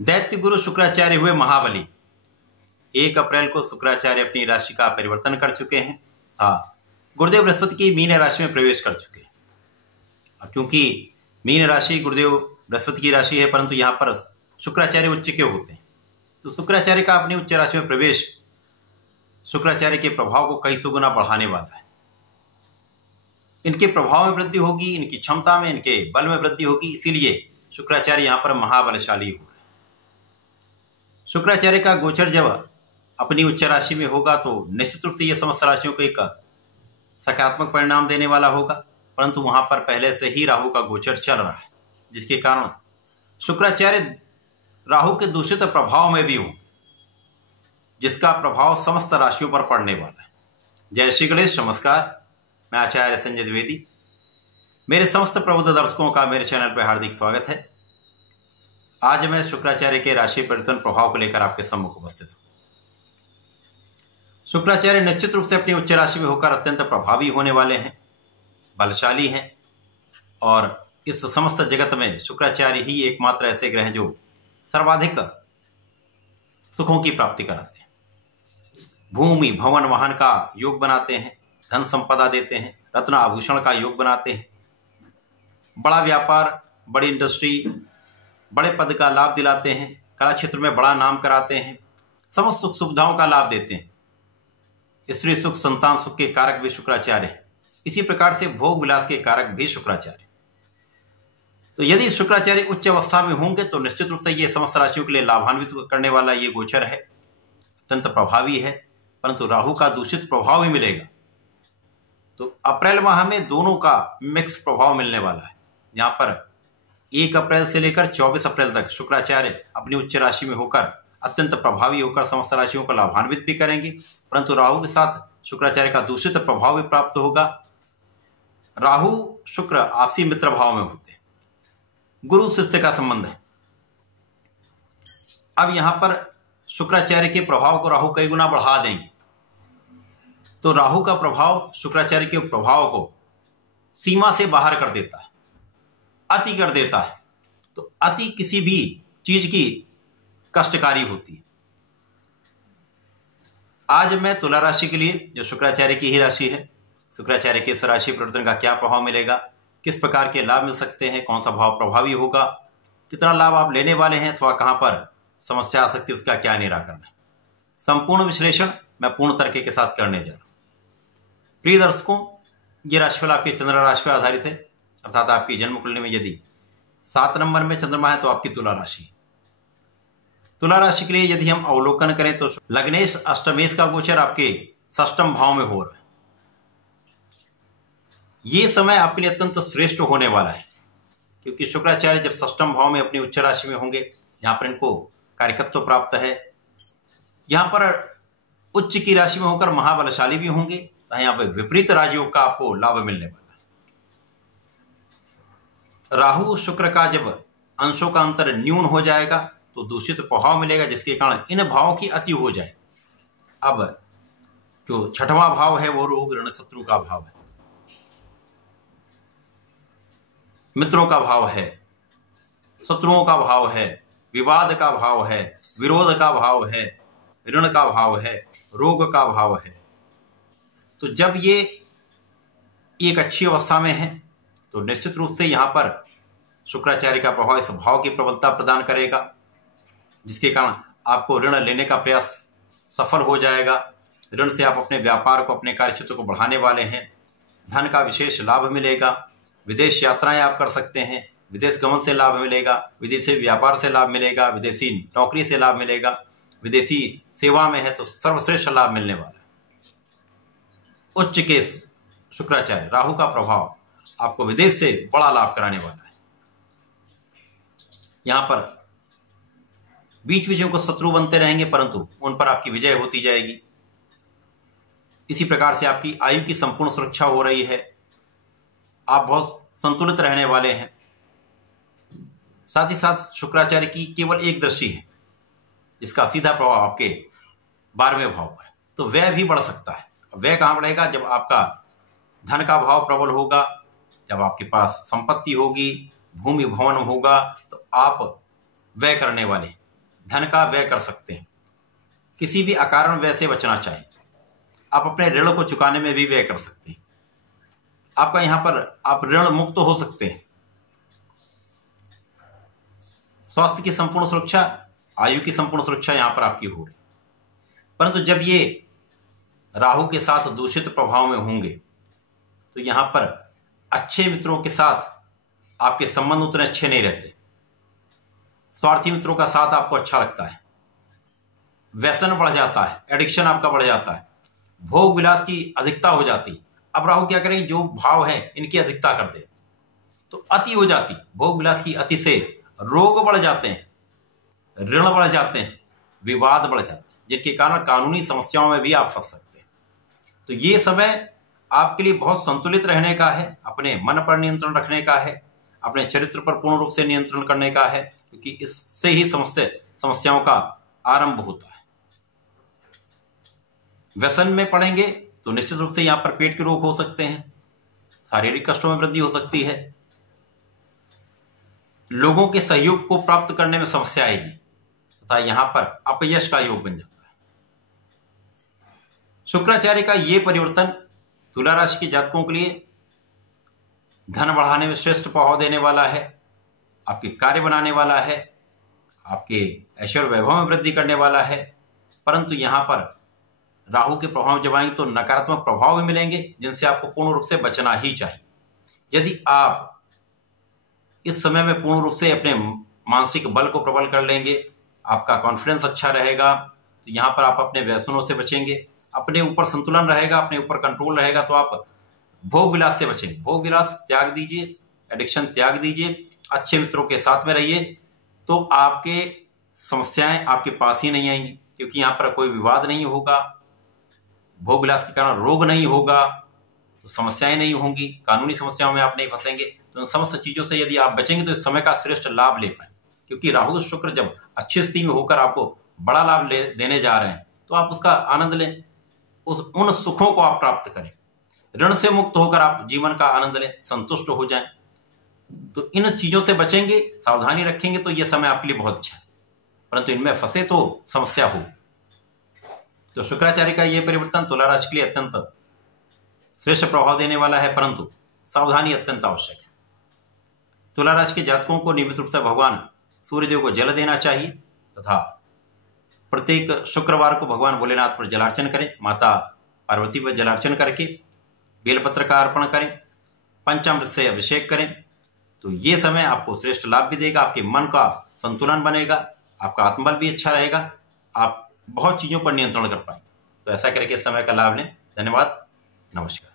दैत्य गुरु शुक्राचार्य हुए महाबली। 1 अप्रैल को शुक्राचार्य अपनी राशि का परिवर्तन कर चुके हैं। गुरुदेव बृहस्पति की मीन राशि में प्रवेश कर चुके हैं। अब चूंकि मीन राशि गुरुदेव बृहस्पति की राशि है, परंतु यहां पर शुक्राचार्य उच्च के होते हैं, तो शुक्राचार्य का अपनी उच्च राशि में प्रवेश शुक्राचार्य के प्रभाव को कई सौ गुना बढ़ाने वाला है। इनके प्रभाव में वृद्धि होगी, इनकी क्षमता में, इनके बल में वृद्धि होगी, इसीलिए शुक्राचार्य यहां पर महाबलशाली हो रहे हैं। शुक्राचार्य का गोचर जब अपनी उच्च राशि में होगा तो निश्चित रूप से यह समस्त राशियों को एक सकारात्मक परिणाम देने वाला होगा, परंतु वहां पर पहले से ही राहु का गोचर चल रहा है, जिसके कारण शुक्राचार्य राहु के दूषित प्रभाव में भी हो, जिसका प्रभाव समस्त राशियों पर पड़ने वाला है। जय श्री गणेश। नमस्कार, मैं आचार्य संजय द्विवेदी। मेरे समस्त प्रबुद्ध दर्शकों का मेरे चैनल पर हार्दिक स्वागत है। आज मैं शुक्राचार्य के राशि परिवर्तन प्रभाव को लेकर आपके सम्मुख उपस्थित हूं। शुक्राचार्य निश्चित रूप से अपनी उच्च राशि में होकर अत्यंत प्रभावी होने वाले हैं, बलशाली हैं, और इस समस्त जगत में शुक्राचार्य ही एकमात्र ऐसे ग्रह हैं जो सर्वाधिक सुखों की प्राप्ति कराते हैं। भूमि भवन वाहन का योग बनाते हैं, धन संपदा देते हैं, रत्न आभूषण का योग बनाते हैं, बड़ा व्यापार, बड़ी इंडस्ट्री, बड़े पद का लाभ दिलाते हैं, कला क्षेत्र में बड़ा नाम कराते हैं, समस्त सुख सुविधाओं का लाभ देते हैं। स्त्री सुख, संतान सुख के कारक भी शुक्राचार्य हैं। इसी प्रकार से भोग विलास के कारक भी शुक्राचार्य। तो यदि शुक्राचार्य उच्च अवस्था में होंगे तो निश्चित रूप से यह समस्त राशियों के लिए लाभान्वित करने वाला ये गोचर है, अत्यंत प्रभावी है, परंतु राहु का दूषित प्रभाव भी मिलेगा। तो अप्रैल माह में दोनों का मिक्स प्रभाव मिलने वाला है। यहां पर 1 अप्रैल से लेकर 24 अप्रैल तक शुक्राचार्य अपनी उच्च राशि में होकर अत्यंत प्रभावी होकर समस्त राशियों को लाभान्वित भी करेंगे, परंतु राहु के साथ शुक्राचार्य का दूषित प्रभाव भी प्राप्त होगा। राहु शुक्र आपसी मित्र भाव में होते हैं, गुरु शिष्य का संबंध है। अब यहां पर शुक्राचार्य के प्रभाव को राहु कई गुना बढ़ा देंगे, तो राहु का प्रभाव शुक्राचार्य के प्रभाव को सीमा से बाहर कर देता है, अति कर देता है। तो अति किसी भी चीज की कष्टकारी होती है। आज मैं तुला राशि के लिए, जो शुक्राचार्य की ही राशि है, शुक्राचार्य के इस राशि परिवर्तन का क्या प्रभाव मिलेगा, किस प्रकार के लाभ मिल सकते हैं, कौन सा भाव प्रभावी होगा, कितना लाभ आप लेने वाले हैं अथवा कहां पर समस्या आ सकती है, उसका क्या निराकरण है, संपूर्ण विश्लेषण मैं पूर्ण तरीके के साथ करने जा रहा हूं। प्रिय दर्शकों, ये राशिफल आपके चंद्र राशि पर आधारित है, अर्थात आपकी जन्म कुंडली में यदि 7 नंबर में चंद्रमा है तो आपकी तुला राशि। तुला राशि के लिए यदि हम अवलोकन करें तो लग्नेश अष्टमेश का गोचर आपके 6ष्टम भाव में हो रहा है। ये समय आपके लिए अत्यंत श्रेष्ठ होने वाला है, क्योंकि शुक्राचार्य जब 6ष्टम भाव में अपनी उच्च राशि में होंगे, जहां पर इनको कार्यकत्व प्राप्त है, यहां पर उच्च की राशि में होकर महाबलशाली भी होंगे, तो यहां पर विपरीत राजयोग का आपको लाभ मिलने वाला है। राहु शुक्र का जब अंशों का अंतर न्यून हो जाएगा तो दूषित प्रभाव मिलेगा, जिसके कारण इन भावों की अति हो जाए। अब जो 6वां भाव है वो रोग ऋण शत्रु का भाव है, मित्रों का भाव है, शत्रुओं का भाव है, विवाद का भाव है, विरोध का भाव है, ऋण का भाव है, रोग का भाव है। तो जब ये एक अच्छी अवस्था में है तो निश्चित रूप से यहां पर शुक्राचार्य का प्रभाव इस भाव की प्रबलता प्रदान करेगा, जिसके कारण आपको ऋण लेने का प्रयास सफल हो जाएगा। ऋण से आप अपने व्यापार को, अपने कार्यक्षेत्र को बढ़ाने वाले हैं, धन का विशेष लाभ मिलेगा, विदेश यात्राएं आप कर सकते हैं, विदेश गमन से लाभ मिलेगा, विदेशी व्यापार से लाभ मिलेगा, विदेशी नौकरी से लाभ मिलेगा, विदेशी सेवा में है तो सर्वश्रेष्ठ लाभ मिलने वाला है। उच्च के शुक्राचार्य राहु का प्रभाव आपको विदेश से बड़ा लाभ कराने वाला है। यहां पर बीच बीच में कुछ शत्रु बनते रहेंगे, परंतु उन पर आपकी विजय होती जाएगी। इसी प्रकार से आपकी आयु की संपूर्ण सुरक्षा हो रही है, आप बहुत संतुलित रहने वाले हैं। साथ ही साथ शुक्राचार्य की केवल एक दृष्टि है, जिसका सीधा प्रभाव आपके 12वें भाव पर है, तो व्यय भी बढ़ सकता है। व्यय कहां बढ़ेगा? जब आपका धन का भाव प्रबल होगा, जब आपके पास संपत्ति होगी, भूमि भवन होगा, तो आप व्यय करने वाले हैं। धन का व्यय कर सकते हैं। किसी भी अकारण व्यय से बचना चाहिए। आप अपने ऋण को चुकाने में भी व्यय कर सकते हैं। आपका यहां पर आप ऋण मुक्त हो सकते हैं। स्वास्थ्य की संपूर्ण सुरक्षा, आयु की संपूर्ण सुरक्षा यहां पर आपकी हो रही। परंतु जब ये राहु के साथ दूषित प्रभाव में होंगे तो यहां पर अच्छे मित्रों के साथ आपके संबंध उतने अच्छे नहीं रहते। स्वार्थी मित्रों का साथ आपको अच्छा लगता है। व्यसन बढ़ जाता है, एडिक्शन आपका बढ़ जाता है, भोग विलास की अधिकता हो जाती। अब राहु क्या करेंगे, जो भाव है इनकी अधिकता कर दे तो अति हो जाती। भोग विलास की अति से रोग बढ़ जाते हैं, ऋण बढ़ जाते हैं, विवाद बढ़ जाते हैं, जिनके कारण कानूनी समस्याओं में भी आप फंस सकते हैं। तो ये समय आपके लिए बहुत संतुलित रहने का है, अपने मन पर नियंत्रण रखने का है, अपने चरित्र पर पूर्ण रूप से नियंत्रण करने का है, क्योंकि इससे ही समस्याओं का आरंभ होता है। व्यसन में पड़ेंगे तो निश्चित रूप से यहां पर पेट के रोग हो सकते हैं, शारीरिक कष्टों में वृद्धि हो सकती है, लोगों के सहयोग को प्राप्त करने में समस्या आएगी तथा यहां पर अपयश का योग बन जाता है। शुक्राचार्य का यह परिवर्तन तुला राशि के जातकों के लिए धन बढ़ाने में श्रेष्ठ प्रभाव देने वाला है, आपके कार्य बनाने वाला है, आपके ऐश्वर्य वैभव में वृद्धि करने वाला है। परंतु यहां पर राहु के प्रभाव जब आएंगे तो नकारात्मक प्रभाव भी मिलेंगे, जिनसे आपको पूर्ण रूप से बचना ही चाहिए। यदि आप इस समय में पूर्ण रूप से अपने मानसिक बल को प्रबल कर लेंगे, आपका कॉन्फिडेंस अच्छा रहेगा, तो यहां पर आप अपने व्यसनों से बचेंगे, अपने ऊपर संतुलन रहेगा, अपने ऊपर कंट्रोल रहेगा, तो आप भोग विलास से बचेंगे। भोग विलास त्याग दीजिए, एडिक्शन त्याग दीजिए, अच्छे मित्रों के साथ में रहिए, तो आपके समस्याएं आपके पास ही नहीं आएंगी, क्योंकि यहां पर कोई विवाद नहीं होगा, भोग विलास के कारण रोग नहीं होगा, तो समस्याएं नहीं होंगी, कानूनी समस्याओं में आप नहीं फंसेंगे। तो इन समस्त चीजों से यदि आप बचेंगे तो इस समय का श्रेष्ठ लाभ ले पाए, क्योंकि राहु शुक्र जब अच्छी स्थिति में होकर आपको बड़ा लाभ देने जा रहे हैं तो आप उसका आनंद लें, उन सुखों को आप प्राप्त करें, ऋण से मुक्त होकर आप जीवन का आनंद लें, संतुष्ट हो जाएं। तो इन चीजों से बचेंगे, सावधानी रखेंगे तो यह समय आपके लिए बहुत अच्छा है। परंतु इनमें फंसे तो समस्या हो। तो शुक्राचार्य का यह परिवर्तन तुला राशि के लिए अत्यंत श्रेष्ठ प्रभाव देने वाला है, परंतु सावधानी अत्यंत आवश्यक है। तुला राशि के जातकों को नियमित रूप से भगवान सूर्यदेव को जल देना चाहिए तथा प्रत्येक शुक्रवार को भगवान भोलेनाथ पर जलार्चन करें, माता पार्वती पर जलार्चन करके बेलपत्र का अर्पण करें, पंचामृत से अभिषेक करें। तो ये समय आपको श्रेष्ठ लाभ भी देगा, आपके मन का संतुलन बनेगा, आपका आत्मबल भी अच्छा रहेगा, आप बहुत चीजों पर नियंत्रण कर पाएंगे। तो ऐसा करके समय का लाभ लें। धन्यवाद, नमस्कार।